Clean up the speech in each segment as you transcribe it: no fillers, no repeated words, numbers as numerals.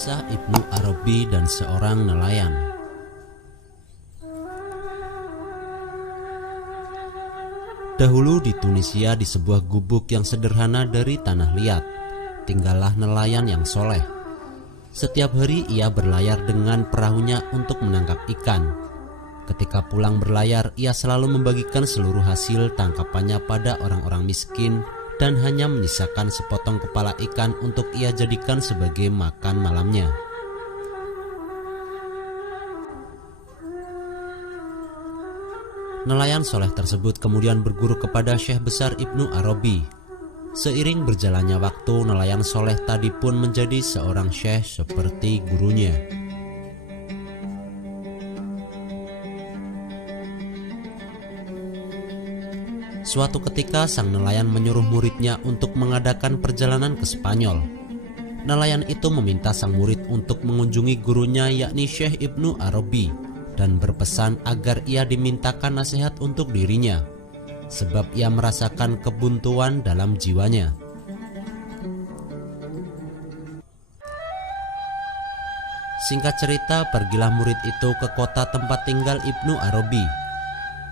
Kisah Ibnu Arabi dan seorang nelayan. Dahulu di Tunisia, di sebuah gubuk yang sederhana dari tanah liat, tinggallah nelayan yang soleh. Setiap hari ia berlayar dengan perahunya untuk menangkap ikan. Ketika pulang berlayar, ia selalu membagikan seluruh hasil tangkapannya pada orang-orang miskin dan hanya menyisakan sepotong kepala ikan untuk ia jadikan sebagai makan malamnya. Nelayan soleh tersebut kemudian berguru kepada Syekh Besar Ibnu Arabi. Seiring berjalannya waktu, nelayan soleh tadi pun menjadi seorang syekh seperti gurunya. Suatu ketika sang nelayan menyuruh muridnya untuk mengadakan perjalanan ke Spanyol. Nelayan itu meminta sang murid untuk mengunjungi gurunya, yakni Syekh Ibnu Arabi, dan berpesan agar ia dimintakan nasihat untuk dirinya, sebab ia merasakan kebuntuan dalam jiwanya. Singkat cerita, pergilah murid itu ke kota tempat tinggal Ibnu Arabi.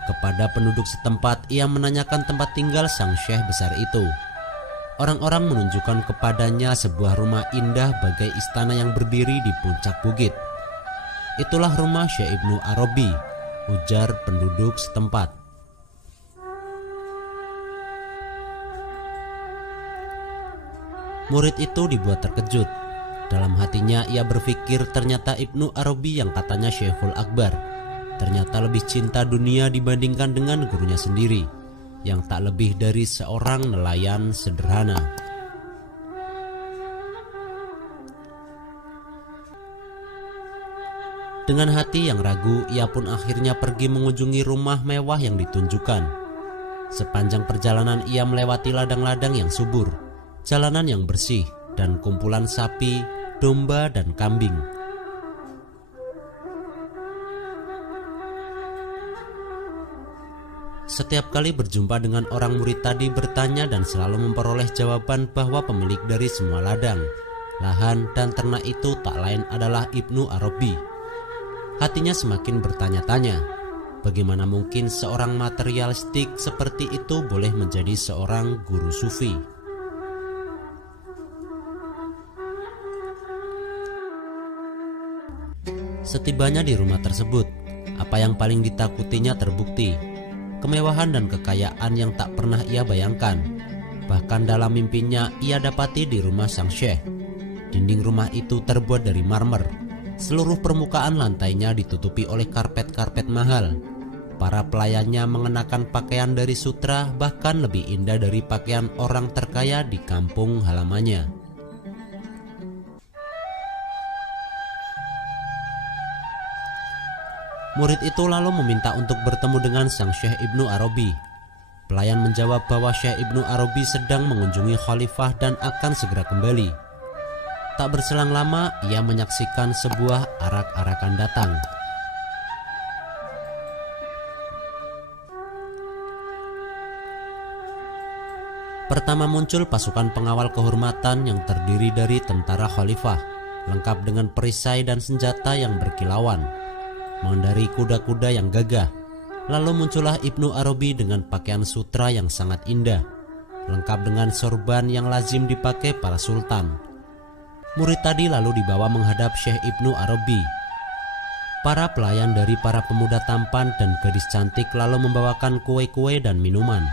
Kepada penduduk setempat, ia menanyakan tempat tinggal sang syekh besar itu. Orang-orang menunjukkan kepadanya sebuah rumah indah bagai istana yang berdiri di puncak bukit. Itulah rumah Syekh Ibnu Arabi, ujar penduduk setempat. Murid itu dibuat terkejut. Dalam hatinya ia berpikir ternyata Ibnu Arabi yang katanya Syekhul Akbar ternyata lebih cinta dunia dibandingkan dengan gurunya sendiri, yang tak lebih dari seorang nelayan sederhana. Dengan hati yang ragu, ia pun akhirnya pergi mengunjungi rumah mewah yang ditunjukkan. Sepanjang perjalanan ia melewati ladang-ladang yang subur, jalanan yang bersih, dan kumpulan sapi, domba, dan kambing. Setiap kali berjumpa dengan orang murid tadi bertanya dan selalu memperoleh jawaban bahwa pemilik dari semua ladang, lahan, dan ternak itu tak lain adalah Ibnu Arabi. Hatinya semakin bertanya-tanya, bagaimana mungkin seorang materialistik seperti itu boleh menjadi seorang guru sufi? Setibanya di rumah tersebut, apa yang paling ditakutinya terbukti. Kemewahan dan kekayaan yang tak pernah ia bayangkan. Bahkan dalam mimpinya ia dapati di rumah sang syekh. Dinding rumah itu terbuat dari marmer. Seluruh permukaan lantainya ditutupi oleh karpet-karpet mahal. Para pelayannya mengenakan pakaian dari sutra, bahkan lebih indah dari pakaian orang terkaya di kampung halamannya. Murid itu lalu meminta untuk bertemu dengan sang Syekh Ibnu Arabi. Pelayan menjawab bahwa Syekh Ibnu Arabi sedang mengunjungi khalifah dan akan segera kembali. Tak berselang lama, ia menyaksikan sebuah arak-arakan datang. Pertama muncul pasukan pengawal kehormatan yang terdiri dari tentara khalifah, lengkap dengan perisai dan senjata yang berkilauan, mengendarai kuda-kuda yang gagah. Lalu muncullah Ibnu Arabi dengan pakaian sutra yang sangat indah, lengkap dengan sorban yang lazim dipakai para sultan. Murid tadi lalu dibawa menghadap Syekh Ibnu Arabi. Para pelayan dari para pemuda tampan dan gadis cantik lalu membawakan kue-kue dan minuman.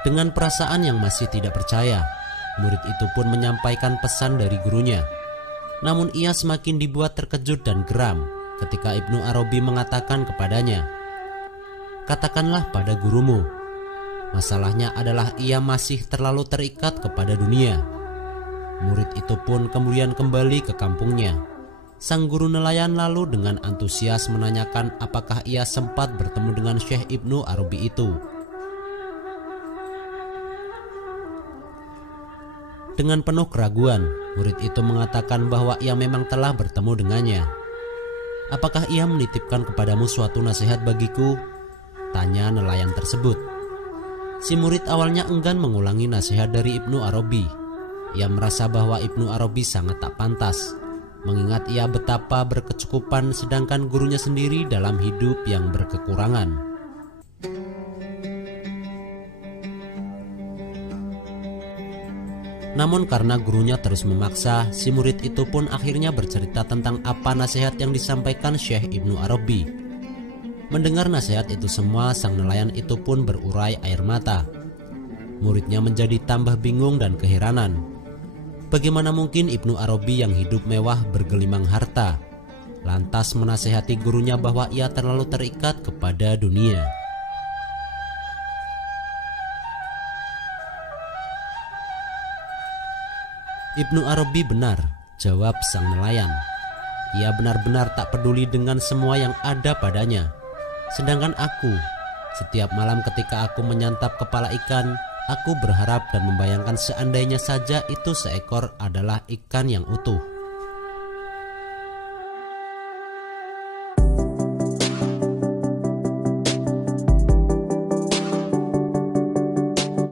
Dengan perasaan yang masih tidak percaya, murid itu pun menyampaikan pesan dari gurunya. Namun ia semakin dibuat terkejut dan geram ketika Ibnu Arabi mengatakan kepadanya, "Katakanlah pada gurumu, masalahnya adalah ia masih terlalu terikat kepada dunia." Murid itu pun kemudian kembali ke kampungnya. Sang guru nelayan lalu dengan antusias menanyakan apakah ia sempat bertemu dengan Syekh Ibnu Arabi itu. Dengan penuh keraguan, murid itu mengatakan bahwa ia memang telah bertemu dengannya. "Apakah ia menitipkan kepadamu suatu nasihat bagiku?" tanya nelayan tersebut. Si murid awalnya enggan mengulangi nasihat dari Ibnu Arabi. Ia merasa bahwa Ibnu Arabi sangat tak pantas, mengingat ia betapa berkecukupan sedangkan gurunya sendiri dalam hidup yang berkekurangan. Namun karena gurunya terus memaksa, si murid itu pun akhirnya bercerita tentang apa nasihat yang disampaikan Syekh Ibnu Arabi. Mendengar nasihat itu semua, sang nelayan itu pun berurai air mata. Muridnya menjadi tambah bingung dan keheranan. Bagaimana mungkin Ibnu Arabi yang hidup mewah bergelimang harta, lantas menasehati gurunya bahwa ia terlalu terikat kepada dunia. Ibnu Arabi benar, jawab sang nelayan. Ia benar-benar tak peduli dengan semua yang ada padanya. Sedangkan aku, setiap malam ketika aku menyantap kepala ikan, aku berharap dan membayangkan seandainya saja itu seekor adalah ikan yang utuh.